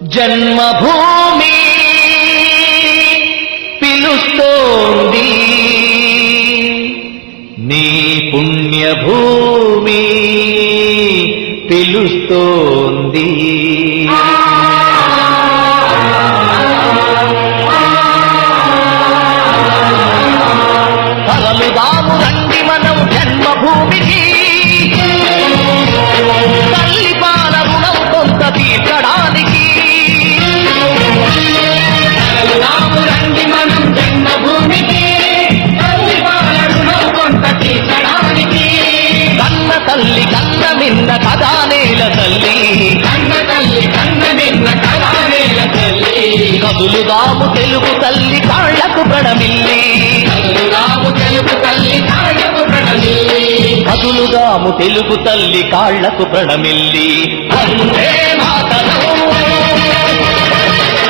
జన్మభూమి పిలుస్తోంది, నీ పుణ్యభూమి పిలుస్తోంది. తరలుదాము రండి మనం జన్మభూమికి, తల్లి పాల రుణం కొంత తీర్చడానికి. తరలుదాము రండి మనం జన్మభూమికి, తల్లి పాల రుణం కొంత తీర్చడానికి. కన్న తల్లి కన్న మిన్న కదా నేల తల్లి, కన్న తల్లి కన్న మిన్న కదా నేల తల్లి. కదులుదాము తెలుగు తల్లి కాళ్లకు ప్రణమిల్లి, కదులుదాము తెలుగు తల్లి కాళ్లకు ప్రణమిల్లి, కదులుదాము తెలుగు తల్లి కాళ్లకు ప్రణమిల్లి. వందే మాతరం,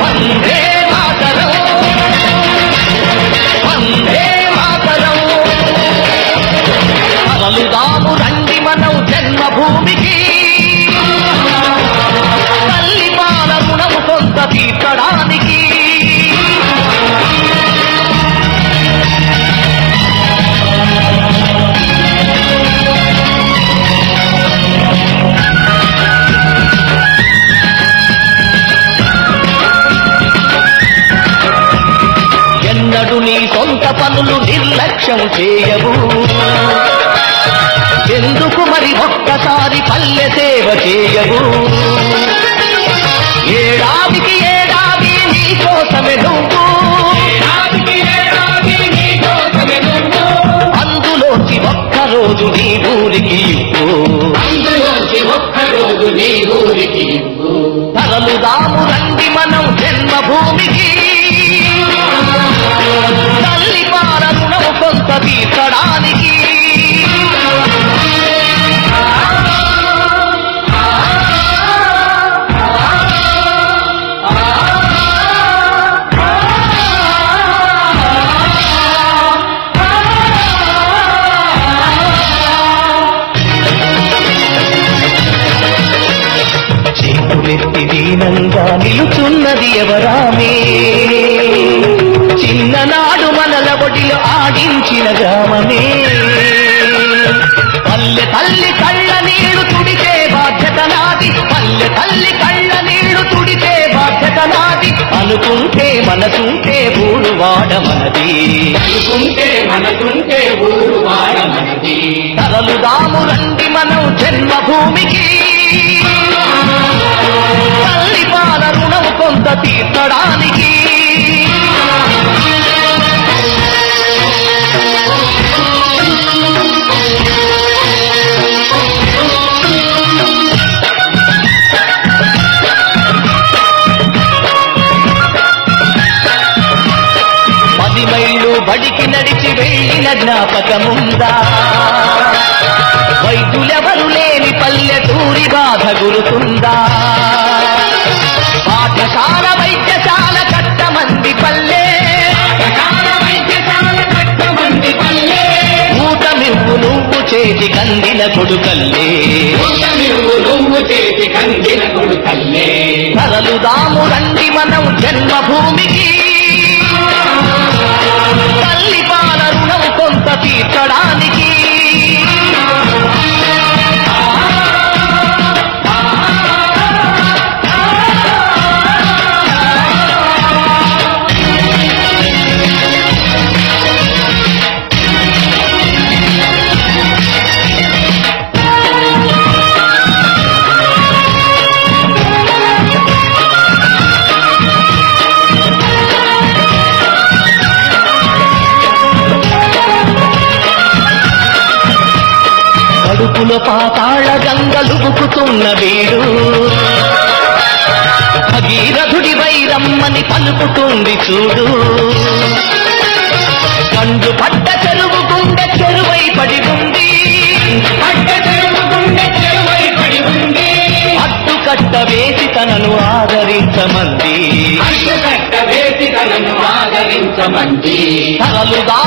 వందే మాతరం, వందే మాతరం. కదులుదాము రండి మనం జన్మభూమికి, తల్లి పాల రుణము కొంత తీర్చడానికి. ఎన్నడు నీ సొంత పనులు నిర్లక్ష్యం చేయవు, ఎందుకు మరి ఒక్కసారి పల్లె సేవ చేయవు. ఏడాదికి ఏడాది నీ కోసమే నువ్వు, అందులోంచి ఒక్కరోజు నీ ఊరికి ఇవ్వు, అందులోంచి ఒక్కరోజు నీ ఊరికి ఇవ్వు. తరలుదాము రండి మనం జన్మభూమికి, తల్లి పాల రుణం కొంత తీర్చడానికి. చేతులెత్తి దీనంగా నిలుచున్నది ఎవరామే, చిన్ననాడు మనల ఒడిలో ఆడించిన గ్రామమే. పల్లె తల్లి కళ్ళ నీళ్లు తుడిచే బాధ్యత నాది, పల్లె తల్లి కళ్ళ నీళ్లు తుడిచే బాధ్యత నాది. అనుకుంటే మనసుంటే ఊరు వాడ మనది, అనుకుంటే మనసుంటే ఊరు వాడ మనది. తరలుదాము రండి మనం జన్మభూమికి, తల్లి పాల రుణం కొంత తీర్చడానికి. బడికి నడిచి వెళ్ళిన జ్ఞాపకముందా, వైద్యులెవరు లేని పల్లెటూరి బాధ గురుతుందా. పాఠశాల వైద్యశాల కట్టమంది పల్లె, ఊటమివ్వు నువ్వు చేతి కందిన కొడుకల్లే, నువ్వు చేతి కందిన కొడుకల్లే. తరలుదాము రండి మనం జన్మభూమికి, తల్లి పాల రుణం కొంత తీర్చడానికి. కడుపులో పాతాళ గంగలుగుకుతున్న వీడు, భగీరథుడి వైరమ్మని పలుకుతుంది చూడు. కండు పడ్డ చెరువు గుండె చెరువై పడి ఉంది, అడ్డుకట్ట వేసి తనను ఆదరించమంది, తరలుదా